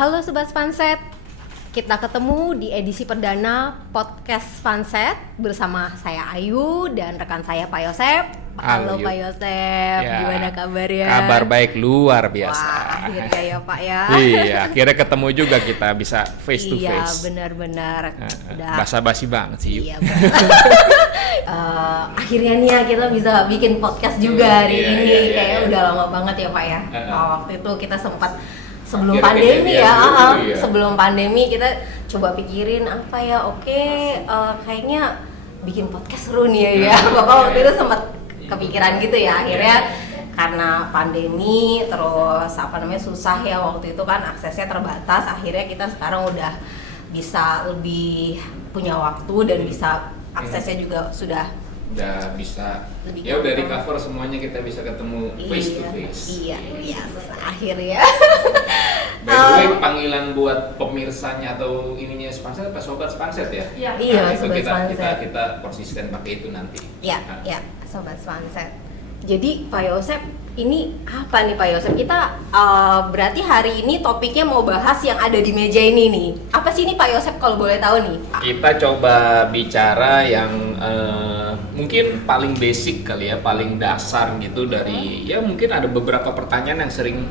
Halo Sobat Spanset, kita ketemu di edisi perdana podcast Spanset bersama saya Ayu dan rekan saya Pak Yosep. Halo Pak Yosep, ya, gimana kabarnya? Kabar baik luar biasa. Wah, akhirnya ya Pak ya. Iya, akhirnya ketemu juga kita bisa face to face. Iya, benar-benar. Basa-basi banget sih. Iya, akhirnya nih ya kita bisa bikin podcast juga hari ini. Kayaknya udah lama banget ya Pak ya. Waktu itu kita sempat sebelum pandemi ya, sebelum pandemi kita coba pikirin apa ya, kayaknya bikin podcast seru nih ya. Bapak waktu itu sempat kepikiran gitu ya, akhirnya karena pandemi terus susah ya waktu itu kan, aksesnya terbatas, akhirnya kita sekarang udah bisa lebih punya waktu dan bisa aksesnya juga sudah bisa ya udah recover semuanya, kita bisa ketemu face to face. Iya, akhirnya. By the way, panggilan buat pemirsanya atau ininya Spanset apa Sobat Spanset ya? Iya, itu Sobat Spanset. kita konsisten pakai itu nanti. Iya, Sobat Spanset. Jadi Pak Yosep, ini apa nih Pak Yosep? Kita berarti hari ini topiknya mau bahas yang ada di meja ini nih. Apa sih ini Pak Yosep kalau boleh tahu nih? Kita coba bicara yang mungkin paling basic kali ya, paling dasar gitu dari ya mungkin ada beberapa pertanyaan yang sering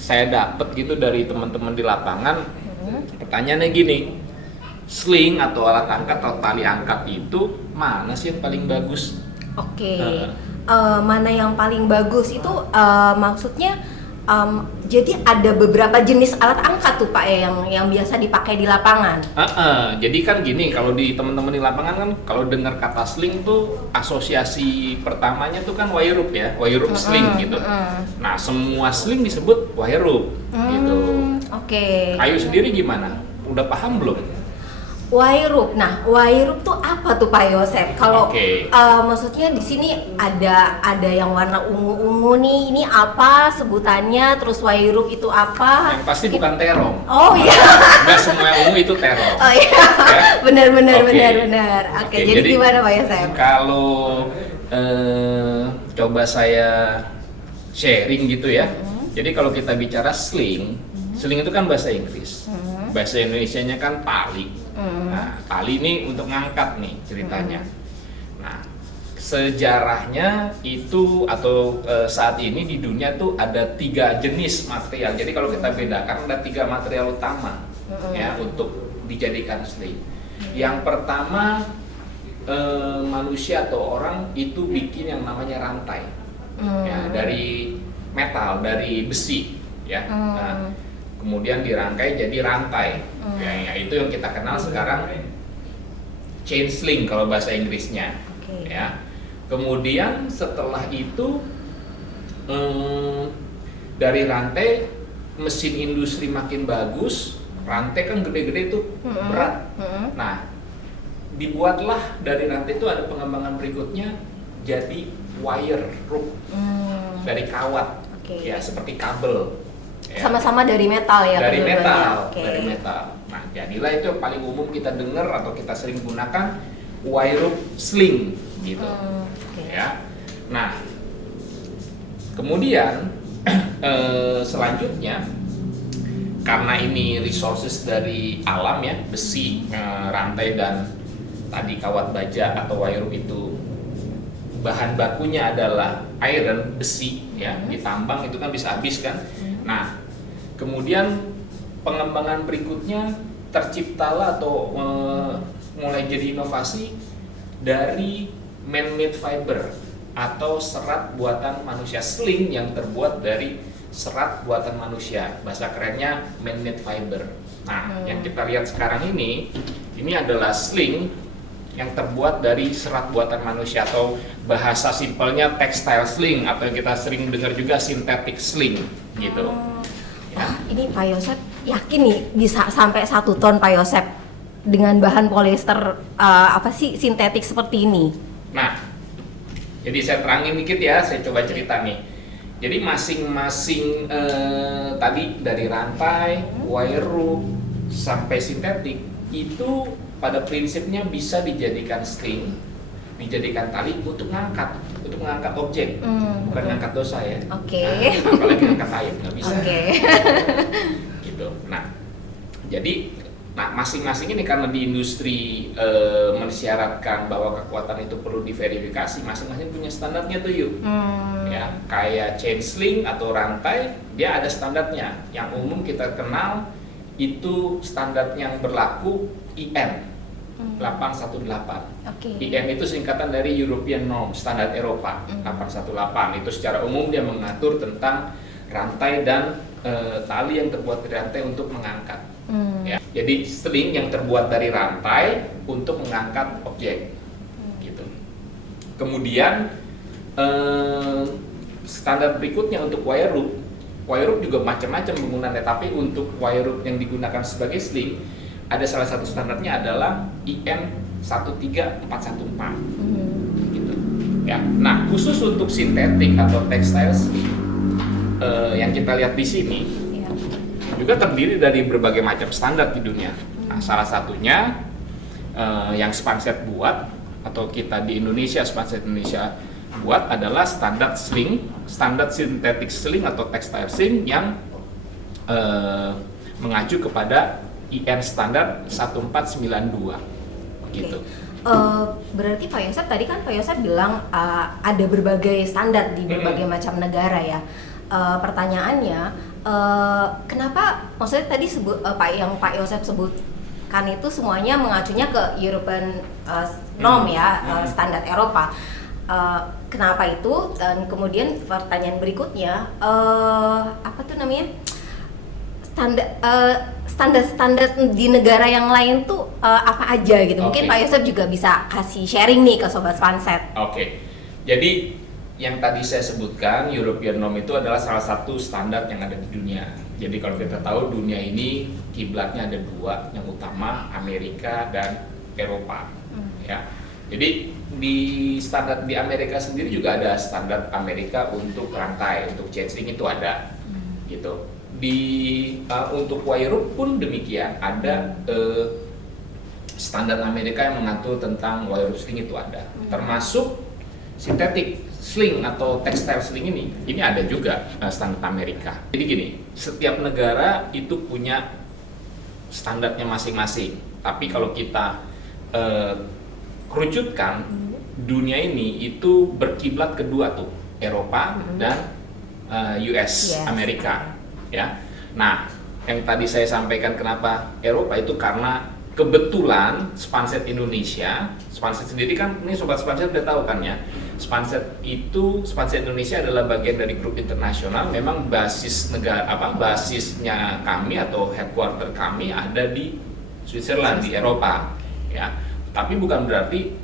saya dapat gitu dari teman-teman di lapangan. Pertanyaannya gini, sling atau alat angkat atau tali angkat itu mana sih yang paling bagus? Mana yang paling bagus itu maksudnya jadi ada beberapa jenis alat angkat tuh Pak ya yang biasa dipakai di lapangan. Jadi kan gini, kalau di teman-teman di lapangan kan kalau dengar kata sling tuh asosiasi pertamanya tuh kan wire rope ya, wire rope sling gitu. Nah, semua sling disebut wire rope gitu. Ayu sendiri gimana? Udah paham belum? Wire rope. Nah, wire rope tuh apa tuh Pak Yosep? Kalau maksudnya di sini ada yang warna ungu-ungu nih. Ini apa sebutannya? Terus wire rope itu apa? Yang pasti bukan terong. Oh iya. Nggak semua yang ungu itu terong. Oh iya. Ya? Benar. Oke, jadi gimana Pak Yosep? Kalau coba saya sharing gitu ya. Jadi kalau kita bicara sling itu kan bahasa Inggris. Bahasa Indonesianya kan tali. Nah, tali ini untuk ngangkat nih ceritanya. Nah, sejarahnya itu atau saat ini di dunia tuh ada 3 jenis material. Jadi kalau kita bedakan ada 3 material utama ya untuk dijadikan sling. Yang pertama manusia atau orang itu bikin yang namanya rantai ya, dari metal, dari besi ya. Nah, kemudian dirangkai jadi rantai. Ya, itu yang kita kenal sekarang chain sling kalau bahasa Inggrisnya. Ya. Kemudian setelah itu dari rantai, mesin industri makin bagus, rantai kan gede-gede tuh, berat. Nah, dibuatlah dari rantai itu ada pengembangan berikutnya jadi wire rope dari kawat, ya seperti kabel. Ya. Sama-sama dari metal ya? Dari metal. Nah, jadilah itu yang paling umum kita dengar atau kita sering gunakan wire rope sling gitu. Ya. Nah, kemudian selanjutnya karena ini resources dari alam ya, besi, rantai dan tadi kawat baja atau wire rope itu bahan bakunya adalah iron, besi ya, ditambang itu kan bisa habis kan. Nah, kemudian pengembangan berikutnya terciptalah atau mulai jadi inovasi dari man-made fiber atau serat buatan manusia, sling yang terbuat dari serat buatan manusia, bahasa kerennya man-made fiber. Nah, yang kita lihat sekarang ini adalah sling yang terbuat dari serat buatan manusia atau bahasa simpelnya textile sling atau yang kita sering dengar juga synthetic sling gitu. Wah, ini Pak Yosep yakin nih bisa sampai 1 ton Pak Yosep dengan bahan polyester sintetik seperti ini? Nah, jadi saya terangin dikit ya, saya coba cerita nih. Jadi masing-masing tadi dari rantai, wire rope sampai sintetik itu pada prinsipnya bisa dijadikan sling, dijadikan tali untuk mengangkat objek, bukan ngangkat dosa ya. Oke. Nah, apalagi ngangkat air nggak bisa. Oke. Gitu. Nah, Jadi, nah masing-masing ini karena di industri mensyaratkan bahwa kekuatan itu perlu diverifikasi, masing-masing punya standarnya tuh yuk. Ya, kayak chain sling atau rantai, dia ada standarnya. Yang umum kita kenal itu standar yang berlaku IN 818. IN itu singkatan dari European Norm, standar Eropa 818. Itu secara umum dia mengatur tentang rantai dan tali yang terbuat dari rantai untuk mengangkat. Ya, jadi sling yang terbuat dari rantai untuk mengangkat objek, gitu. Kemudian standar berikutnya untuk wire rope. Wire rope juga macam-macam penggunaannya, tapi untuk wire rope yang digunakan sebagai sling ada salah satu standarnya adalah IN 13414. Gitu. Ya. Nah, khusus untuk sintetik atau textile sling yang kita lihat di sini juga terdiri dari berbagai macam standar di dunia. Nah, salah satunya yang Spanset buat atau kita di Indonesia, Spanset Indonesia buat adalah standar sling, standar sintetik sling atau textile sling yang mengacu kepada IN standar 1492 gitu. Berarti Pak Yosep tadi kan Pak Yosep bilang ada berbagai standar di berbagai macam negara ya. Pertanyaannya kenapa maksudnya tadi Pak Yosep sebutkan itu semuanya mengacunya ke European norm ya, standar Eropa. Kenapa itu? Dan kemudian pertanyaan berikutnya apa tuh namanya? Standar di negara yang lain tuh apa aja gitu. Mungkin Pak Yosep juga bisa kasih sharing nih ke Sobat Spanset. Oke. Jadi yang tadi saya sebutkan, European Norm itu adalah salah satu standar yang ada di dunia. Jadi kalau kita tahu dunia ini kiblatnya ada dua, yang utama Amerika dan Eropa. Ya. Jadi di standar di Amerika sendiri juga ada standar Amerika untuk rantai, untuk chain sling itu ada. Gitu. Untuk wire rope pun demikian, ada standar Amerika yang mengatur tentang wire rope sling itu ada, termasuk sintetik sling atau textile sling ini ada juga standar Amerika. Jadi gini, setiap negara itu punya standarnya masing-masing. Tapi kalau kita kerucutkan, dunia ini itu berkiblat kedua tuh, Eropa dan US, Amerika. Ya, nah yang tadi saya sampaikan kenapa Eropa itu karena kebetulan Spanset Indonesia, Spanset sendiri kan ini Sobat Spanset udah tahu kan ya, Spanset Indonesia adalah bagian dari grup internasional. Memang basisnya kami atau headquarter kami ada di Switzerland di Eropa, ya. Tapi bukan berarti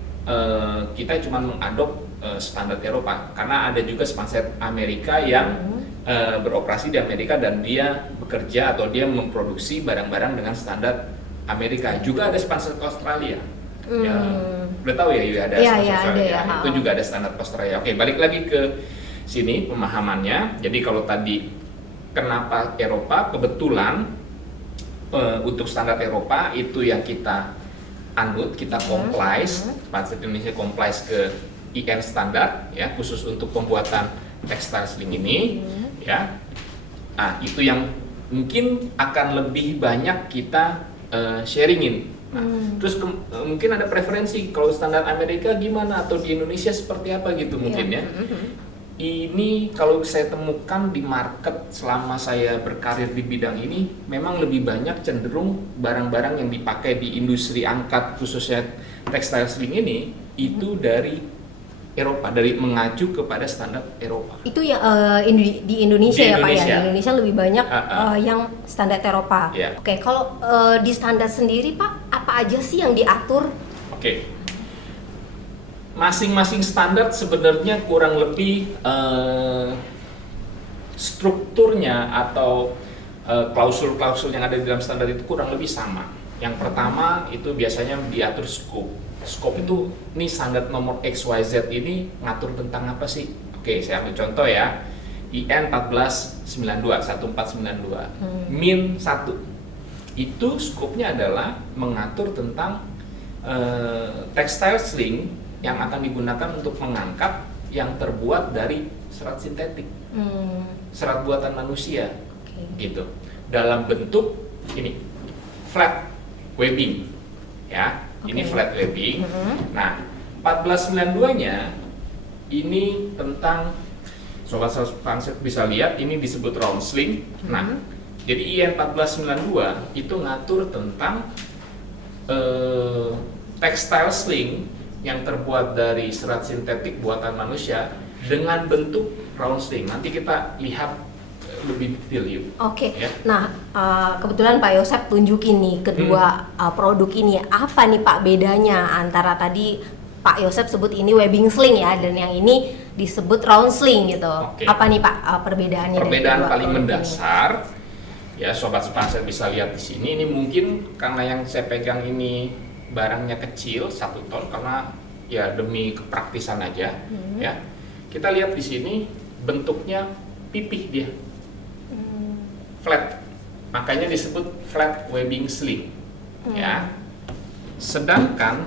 kita cuma mengadop standar Eropa, karena ada juga Spanset Amerika yang beroperasi di Amerika dan dia bekerja atau dia memproduksi barang-barang dengan standar Amerika. Juga ada Spanset Australia. Ya, udah tahu ya, ada Spanset Australia. Itu juga ada standar Australia. Oke, balik lagi ke sini pemahamannya. Jadi kalau tadi kenapa Eropa, kebetulan untuk standar Eropa itu yang kita anut, kita complies, Spanset Indonesia complies ke IN standar ya, khusus untuk pembuatan textile sling ini ya. Nah, itu yang mungkin akan lebih banyak kita sharingin. Nah, terus mungkin ada preferensi kalau standar Amerika gimana atau di Indonesia seperti apa gitu mungkin ya. Ini kalau saya temukan di market selama saya berkarir di bidang ini, memang lebih banyak cenderung barang-barang yang dipakai di industri angkat khususnya textile sling ini itu dari Eropa, dari mengacu kepada standar Eropa. Itu ya di Indonesia ya Pak ya. Di Indonesia lebih banyak yang standar Eropa. Oke, kalau di standar sendiri Pak, apa aja sih yang diatur? Oke. Masing-masing standar sebenarnya kurang lebih strukturnya atau klausul-klausul yang ada di dalam standar itu kurang lebih sama. Yang pertama itu biasanya diatur scope. Scope itu, ini standar nomor XYZ ini ngatur tentang apa sih? Oke, saya ambil contoh ya. IN 1492, min 1. Itu scope-nya adalah mengatur tentang textile sling yang akan digunakan untuk mengangkat yang terbuat dari serat sintetik, serat buatan manusia, gitu. Dalam bentuk ini, flat webbing ya. Ini flat webbing. Nah, 1492-nya ini tentang sobat Spanset bisa lihat ini disebut round sling. Nah, jadi IN 1492 itu ngatur tentang textile sling yang terbuat dari serat sintetik buatan manusia dengan bentuk round sling. Nanti kita lihat lebih detail yuk. Oke. Ya. Nah, kebetulan Pak Yosep tunjukin nih kedua produk ini. Apa nih Pak bedanya antara tadi Pak Yosep sebut ini webbing sling ya, dan yang ini disebut round sling gitu. Apa nih Pak perbedaannya? Perbedaan paling mendasar ya, sobat Spanset bisa lihat di sini. Ini mungkin karena yang saya pegang ini barangnya kecil 1 ton karena ya demi kepraktisan aja ya. Kita lihat di sini bentuknya pipih dia. Flat. Makanya disebut flat webbing sling. Ya. Sedangkan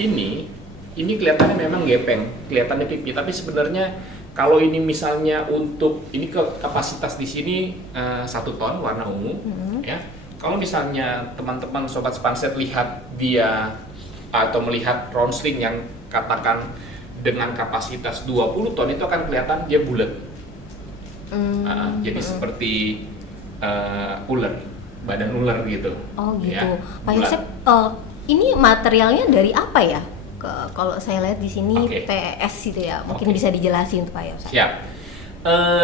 ini kelihatannya memang gepeng, kelihatannya pipih, tapi sebenarnya kalau ini misalnya untuk ini kapasitas di sini 1 ton warna ungu, ya. Kalau misalnya teman-teman sobat Spanset lihat dia atau melihat round sling yang katakan dengan kapasitas 20 ton itu akan kelihatan dia bulat. Jadi seperti ular, badan ular gitu. Oh gitu. Ya, Pak Yosep, ini materialnya dari apa ya? Kalau saya lihat di sini PES itu ya, mungkin bisa dijelasin tuh Pak Yosep. Siap.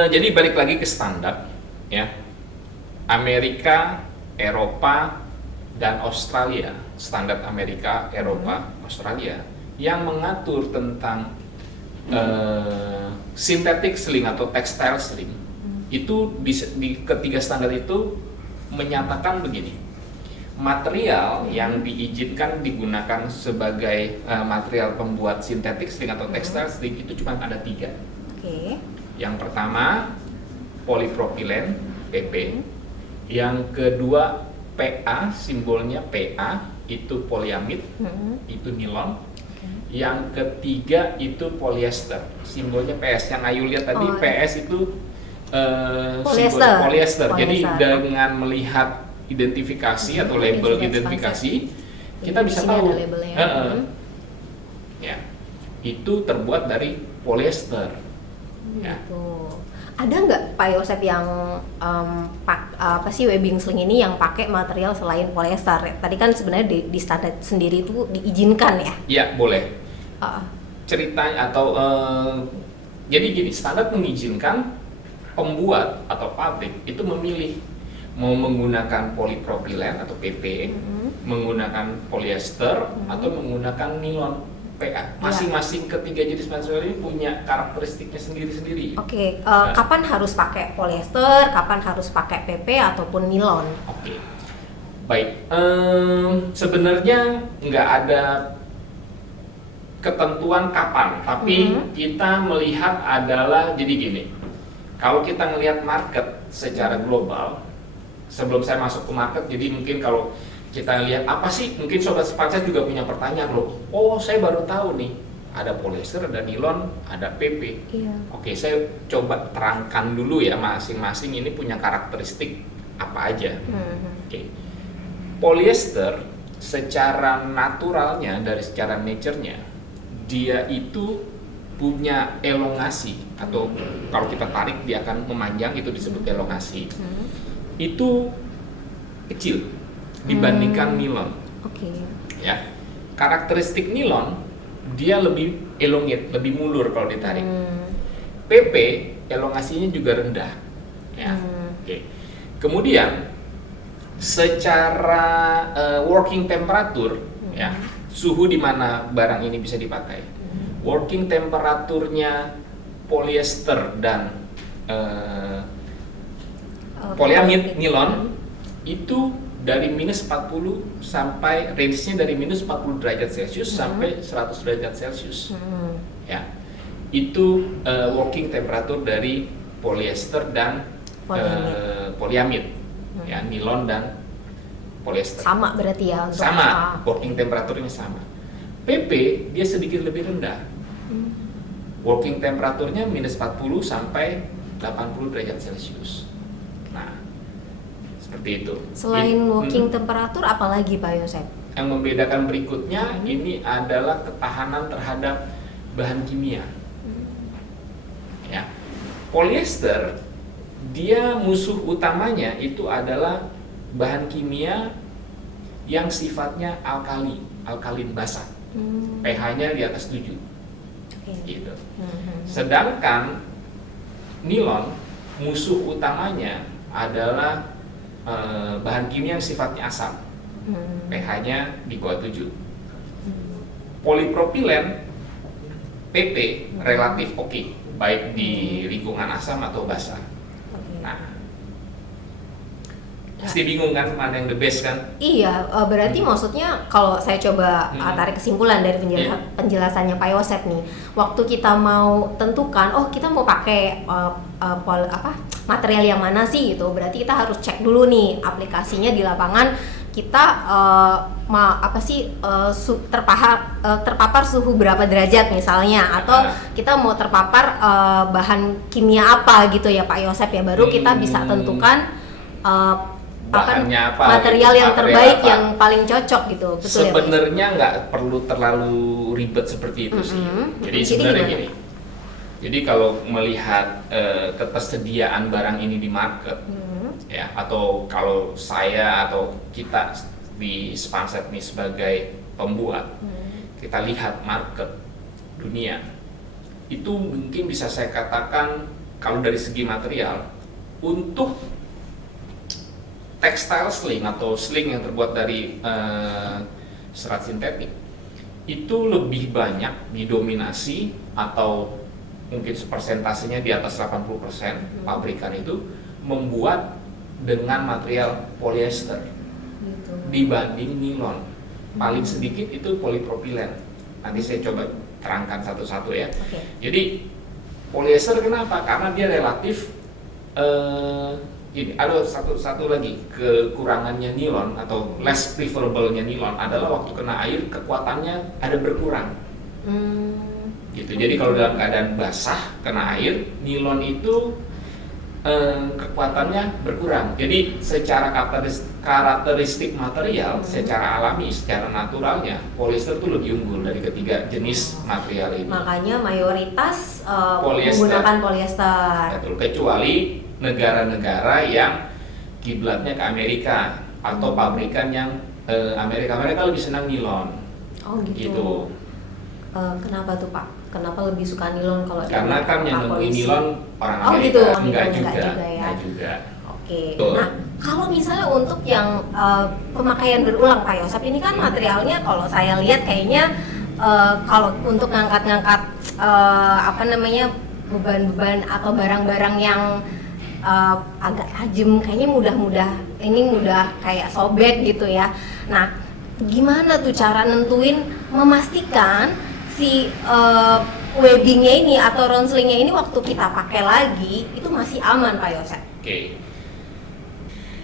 Jadi balik lagi ke standar ya. Amerika, Eropa, dan Australia, standar Amerika, Eropa, Australia yang mengatur tentang synthetic sling atau textile sling. Itu di ketiga standar itu menyatakan begini. Material yang diizinkan digunakan sebagai material pembuat sintetik sling atau textile sling itu cuma ada 3. Yang pertama polipropilen (PP), yang kedua PA, simbolnya PA itu polyamid, itu nilon. Yang ketiga itu polyester, simbolnya PS. Yang Ayu lihat tadi PS itu polyester. Jadi dengan melihat identifikasi atau label identifikasi, kita bisa tahu ya, itu terbuat dari polyester. Ya. Ada nggak Pak Yosep yang webbing sling ini yang pakai material selain polyester? Tadi kan sebenarnya di standar sendiri itu diizinkan ya? Iya, boleh. Ceritanya atau jadi gini, standar mengizinkan pembuat atau pabrik itu memilih mau menggunakan polipropilen atau PP, menggunakan polyester atau menggunakan nilon PA. Masing-masing ketiga jenis material ini punya karakteristiknya sendiri-sendiri. Kapan harus pakai polyester, kapan harus pakai PP ataupun nilon? Baik. Sebenarnya nggak ada ketentuan kapan, tapi kita melihat adalah jadi gini. Kalau kita melihat market secara global, sebelum saya masuk ke market, jadi mungkin kalau kita lihat apa sih, mungkin sobat Spanset juga punya pertanyaan loh. Oh, saya baru tahu nih, ada polyester, ada nilon, ada PP. Saya coba terangkan dulu ya, masing-masing ini punya karakteristik apa aja. Polyester secara naturalnya, dari secara nature-nya, dia itu punya elongasi, atau kalau kita tarik dia akan memanjang, itu disebut elongasi. Itu kecil dibandingkan nilon. Ya, karakteristik nilon dia lebih elongate, lebih mulur kalau ditarik. PP elongasinya juga rendah. Ya, kemudian secara working temperature, ya, suhu di mana barang ini bisa dipakai. Working temperaturnya polyester dan polyamid nilon itu dari minus 40 sampai range-nya dari minus 40 derajat Celcius sampai 100 derajat Celcius. Ya. Itu working temperature dari polyester dan polyamid. Ya, nilon dan polyester. Sama berarti ya? Sama, working temperaturnya sama. PP dia sedikit lebih rendah. Working temperaturnya minus 40 sampai 80 derajat Celcius. Nah, seperti itu. Selain working temperatur, apalagi Pak Yosep? Yang membedakan berikutnya ini adalah ketahanan terhadap bahan kimia. Ya, polyester dia musuh utamanya itu adalah bahan kimia yang sifatnya alkalin basah, pH-nya di atas 7, gitu. Sedangkan nilon musuh utamanya adalah bahan kimia yang sifatnya asam, pH-nya di bawah 7. Polipropilen PP relatif oke, baik di lingkungan asam atau basah. Nah, pasti bingung kan mana yang the best kan? Iya, berarti maksudnya kalau saya coba tarik kesimpulan dari penjelasannya Pak Yosep nih, waktu kita mau tentukan, oh kita mau pakai material yang mana sih gitu, berarti kita harus cek dulu nih aplikasinya di lapangan, kita terpapar suhu berapa derajat misalnya, atau kita mau terpapar bahan kimia apa gitu ya Pak Yosep ya, baru kita bisa tentukan bahannya apa, material gitu, yang terbaik yang paling cocok gitu. Betul sebenarnya nggak perlu terlalu ribet seperti itu sih. Jadi sebenarnya gini, jadi kalau melihat ketersediaan barang ini di market, ya, atau kalau saya atau kita di Spanset nih sebagai pembuat, kita lihat market dunia itu mungkin bisa saya katakan kalau dari segi material untuk textile sling atau sling yang terbuat dari serat sintetik itu lebih banyak didominasi atau mungkin persentasenya di atas 80% pabrikan itu membuat dengan material polyester dibanding nilon. Paling sedikit itu polipropilen. Nanti saya coba terangkan satu-satu ya. Jadi polyester kenapa? Karena dia relatif ada satu lagi kekurangannya nilon atau less preferable-nya nilon adalah waktu kena air kekuatannya ada berkurang. Gitu. Jadi kalau dalam keadaan basah kena air, nilon itu kekuatannya berkurang. Jadi secara karakteristik material, secara alami, secara naturalnya, polyester itu lebih unggul dari ketiga jenis material ini. Makanya mayoritas menggunakan polyester. Betul, kecuali negara-negara yang kiblatnya ke Amerika atau pabrikan yang Amerika lebih senang nilon. Oh gitu. Kenapa tuh Pak? Kenapa lebih suka nilon kalau karena kan yang nemuin nilon orang Amerika? Oh gitu. Enggak juga ya. Enggak juga. Oke. Nah, kalau misalnya untuk yang pemakaian berulang Pak Yosep, ini kan materialnya kalau saya lihat kayaknya kalau untuk ngangkat-ngangkat beban-beban atau barang-barang yang agak tajam, kayaknya mudah kayak sobek gitu ya. Nah, gimana tuh cara nentuin memastikan si webbingnya ini atau ronslingnya ini waktu kita pakai lagi itu masih aman Pak Yosep? Oke.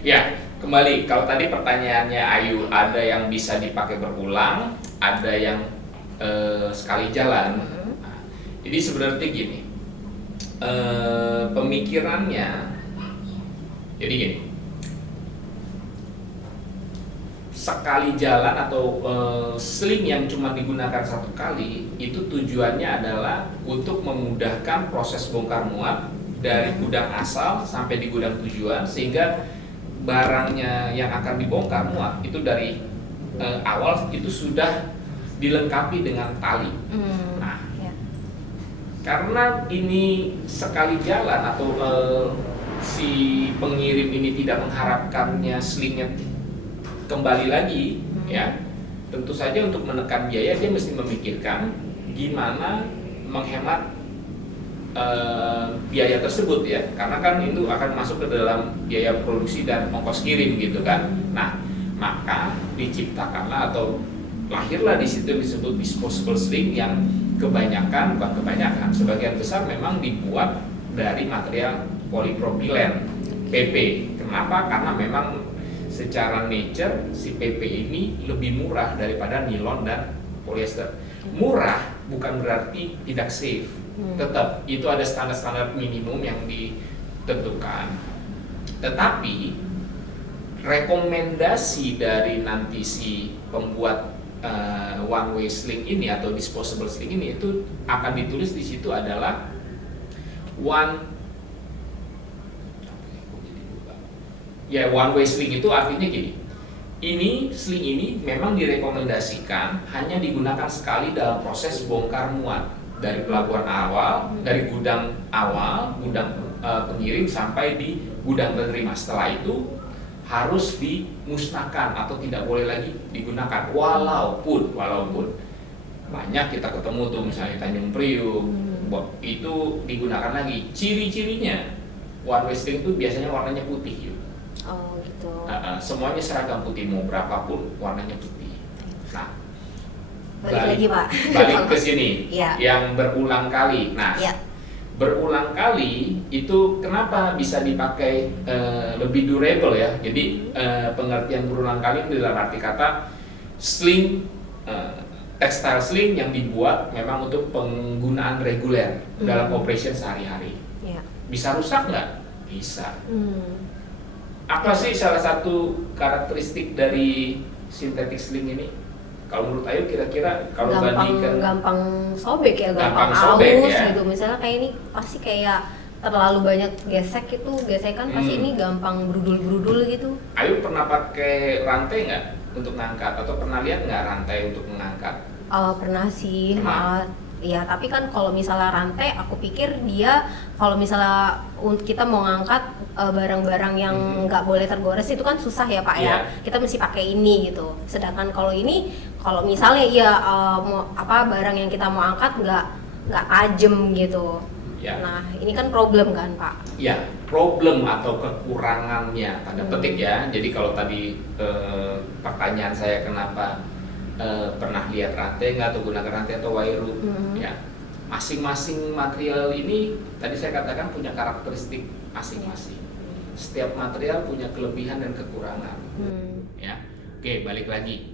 Ya, kembali kalau tadi pertanyaannya Ayu, ada yang bisa dipakai berulang, ada yang sekali jalan. Nah, jadi sebenarnya gini, pemikirannya, jadi gini, sekali jalan atau sling yang cuma digunakan satu kali itu tujuannya adalah untuk memudahkan proses bongkar muat dari gudang asal sampai di gudang tujuan, sehingga barangnya yang akan dibongkar muat itu dari awal itu sudah dilengkapi dengan tali. Nah, karena ini sekali jalan atau si pengirim ini tidak mengharapkannya slingnya kembali lagi, ya tentu saja untuk menekan biaya dia mesti memikirkan gimana menghemat biaya tersebut ya, karena kan itu akan masuk ke dalam biaya produksi dan ongkos kirim gitu kan. Nah, maka diciptakanlah atau lahirlah di situ disebut disposable sling yang sebagian besar memang dibuat dari material polipropilen PP. Kenapa? Karena memang secara nature si PP ini lebih murah daripada nilon dan polyester. Murah bukan berarti tidak safe. Tetap itu ada standar-standar minimum yang ditentukan. Tetapi rekomendasi dari nanti si pembuat one way sling ini atau disposable sling ini itu akan ditulis di situ adalah one way sling itu artinya gini. Ini sling ini memang direkomendasikan hanya digunakan sekali dalam proses bongkar muat dari pelabuhan awal, dari gudang awal, gudang pengirim sampai di gudang penerima. Setelah itu harus dimusnahkan atau tidak boleh lagi digunakan walaupun banyak kita ketemu tuh misalnya Tanjung Priuk itu digunakan lagi. Ciri-cirinya one way sling itu biasanya warnanya putih yuk. Oh gitu. Semuanya seragam putih, mau berapapun warnanya putih. Nah, balik lagi Pak. Balik ke sini, ya. Yang berulang kali. Nah, ya. Berulang kali itu kenapa bisa dipakai lebih durable ya? Jadi pengertian berulang kali itu dalam arti kata sling, textile sling yang dibuat memang untuk penggunaan reguler dalam operation sehari-hari. Ya. Bisa rusak nggak? Bisa. Apa sih salah satu karakteristik dari synthetic sling ini? Kalau menurut Ayu kira-kira kalau bandingkan gampang sobek ya, gampang sobek, aus ya? Gitu. Misalnya kayak ini pasti kayak terlalu banyak gesekan pasti ini gampang berudul-berudul gitu. Ayu pernah pakai rantai nggak untuk ngangkat atau pernah lihat nggak rantai untuk mengangkat? Pernah sih. Ya, tapi kan kalau misalnya rantai, aku pikir dia kalau misalnya kita mau ngangkat barang-barang yang nggak boleh tergores itu kan susah ya Pak ya. Kita mesti pakai ini gitu. Sedangkan kalau ini, kalau misalnya barang yang kita mau angkat nggak tajam gitu. Ya. Nah, ini kan problem kan Pak? Ya, problem atau kekurangannya tanda petik ya. Jadi kalau tadi pertanyaan saya kenapa pernah lihat rantai nggak atau gunakan rantai atau wire rope ya, masing-masing material ini tadi saya katakan punya karakteristik masing-masing. Setiap material punya kelebihan dan kekurangan ya. Oke, balik lagi,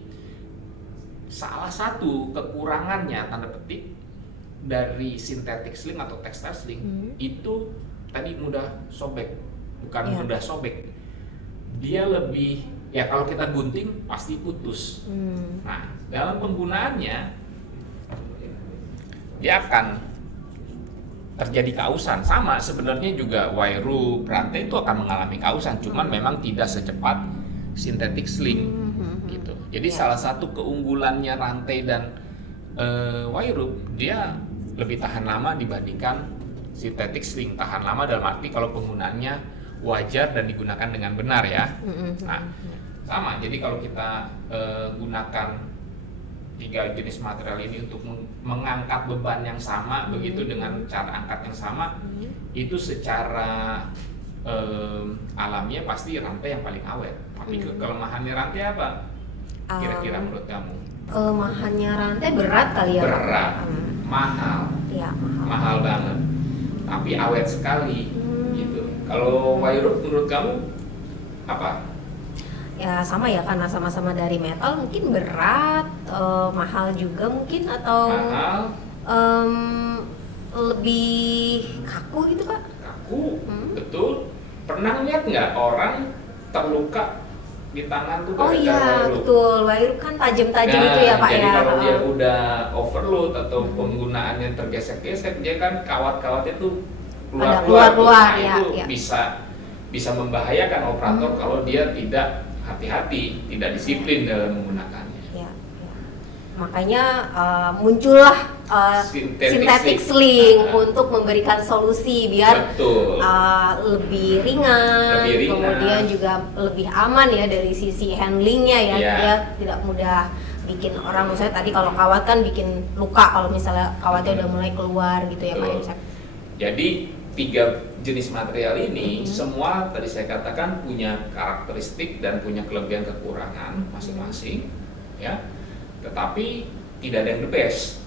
salah satu kekurangannya tanda petik dari synthetic sling atau textile sling itu tadi mudah sobek, bukan mudah sobek, dia lebih ya kalau kita gunting pasti putus. Nah, dalam penggunaannya dia akan terjadi kausan. Sama sebenarnya juga wire rope, rantai itu akan mengalami kausan, cuman memang tidak secepat synthetic sling gitu. Jadi salah satu keunggulannya rantai dan wire rope, dia lebih tahan lama dibandingkan synthetic sling. Tahan lama dalam arti kalau penggunaannya wajar dan digunakan dengan benar ya. Nah, sama, jadi kalau kita gunakan 3 jenis material ini untuk mengangkat beban yang sama begitu dengan cara angkat yang sama, itu secara alamiah pasti rantai yang paling awet. Tapi kelemahannya rantai apa? Kira-kira menurut kamu? Kelemahannya rantai berat kali ya? Berat, mahal, ya, mahal banget, tapi awet sekali gitu. Kalau wire rope menurut kamu apa? Ya sama ya, karena sama-sama dari metal mungkin berat, mahal juga mungkin, atau lebih kaku gitu Pak? Kaku, betul. Pernah lihat nggak orang terluka di tangan tuh? Oh iya, betul. Wire kan tajam-tajam itu ya Pak jadi ya. Jadi kalau dia udah overload atau penggunaannya tergesek-gesek, dia kan kawat-kawatnya tuh keluar. Nah, ya, itu bisa membahayakan operator kalau dia tidak hati-hati, tidak disiplin dalam menggunakannya. Ya. Makanya muncullah synthetic sling untuk memberikan solusi biar lebih ringan, kemudian juga lebih aman ya dari sisi handlingnya ya. Dia tidak mudah bikin orang, misalnya tadi kalau kawat kan bikin luka kalau misalnya kawatnya udah mulai keluar gitu ya Pak Yusuf. Jadi 3 jenis material ini semua tadi saya katakan punya karakteristik dan punya kelebihan kekurangan masing-masing ya. Tetapi tidak ada yang the best.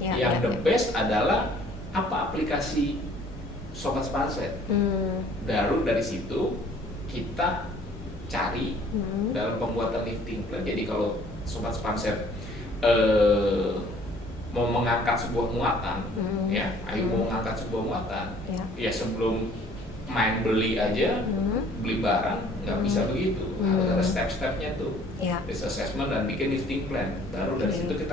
Yang the best adalah apa aplikasi Sobat Spanset. Baru dari situ kita cari dalam pembuatan lifting plan. Jadi kalau Sobat Spanset mau mengangkat sebuah muatan, ya, Ayu mau mengangkat sebuah muatan, ya sebelum main beli aja, beli barang, nggak bisa begitu. Harus ada step-stepnya tuh. Ya. Risk assessment dan bikin lifting plan. Baru dari situ kita